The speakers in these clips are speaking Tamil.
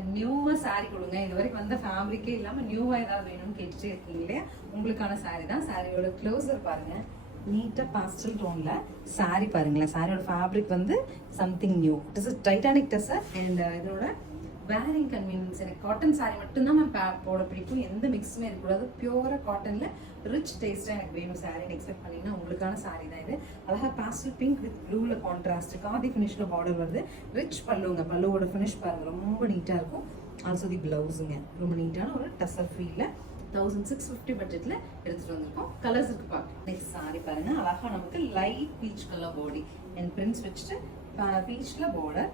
எனக்கு நியூவா சாரி கொடுங்க, இது வரைக்கும் வந்த ஃபேப்ரிக்கே இல்லாம நியூவா ஏதாவது வேணும்னு கேட்டுட்டே இருக்கீங்க இல்லையா, உங்களுக்கான சாரி தான். சாரியோட க்ளோசர் பாருங்க, நீட்டா பாஸ்டல் டோன்ல சாரி பாருங்களேன். சாரியோட ஃபேப்ரிக் வந்து something new. It is Titanic டெசர் and இதோட வேரிங் கன்வீனியன்ஸ். எனக்கு காட்டன் சாரி மட்டும்தான் மேம் போட பிடிக்கும், எந்த மிக்ஸுமே இருக்கக்கூடாது. பியூரா காட்டன்ல ரிச் டேஸ்டா எனக்கு வேணும் சாரின்னு எக்ஸ்பெக்ட் பண்ணீங்கன்னா உங்களுக்கான சாரி தான் இது. அழகா பாஸ்டல் பிங்க் வித் ப்ளூல கான்ட்ராஸ்ட், காதி ஃபினிஷ்ல பார்டர் வருது. ரிச் பல்லுங்க, பல்லுவோட ஃபினிஷ் பாருங்க ரொம்ப நீட்டா இருக்கும். ஆல்சோ தி பிளவுஸுங்க ரொம்ப நீட்டான ஒரு டசர் ஃபீல்ல 1650 பட்ஜெட்ல எடுத்துட்டு வந்திருக்கோம். கலர்ஸ் இருக்கு பாருங்க. நெக்ஸ்ட் சாரி பாருங்க, அழகா நமக்கு light peach colour body and prints வச்சுட்டு பீச்ல பார்டர்,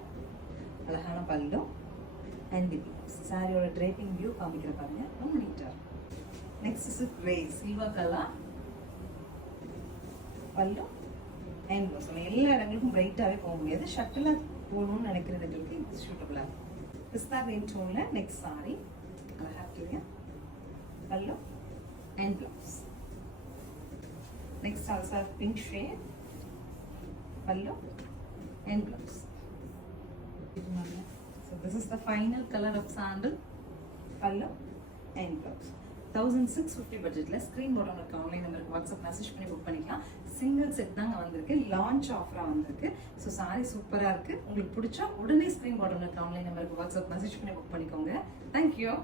அழகான பல்லு அண்ட் தி சாரியோட ட்ரேப்பிங் வியூ காமிக்கிற பாருங்க, ரொம்ப நீட்டா இருக்கும். Next is grey silver colour பல்லு அண்ட் ப்ளவுஸ். எல்லா இடங்களுக்கும் பிரைட்டாவே போக முடியாது, ஷர்ட்ல போகணும்னு நினைக்கிறதுங்களுக்கு இது சூட்டபிளா இருக்கும். பிஸ்தா கிரீன் டோன்ல நெக்ஸ்ட் சாரி அழகா இருக்குங்க, பல்லு and blouse. Next also pink shade, பல்லு and blouse. So this is the final color of sandal, pallu and blouse. 1650 பட்ஜெட்ல ஸ்கிரீன் போர்ட்ல இருக்க ஆன்லைன் நம்பருக்கு வாட்ஸ்அப் மெசேஜ் பண்ணி புக் பண்ணிக்கலாம். சிங்கிள் செட் தாங்க வந்திருக்கு, லான்ச் ஆஃபரா வந்திருக்கு. ஸோ சாரி சூப்பரா இருக்கு. உங்களுக்கு பிடிச்சா உடனே ஸ்கிரீன் போர்ட்ல இருக்க ஆன்லைன் நம்பருக்கு வாட்ஸ்அப் மெசேஜ் பண்ணி புக் பண்ணிக்கோங்க. தேங்க்யூ.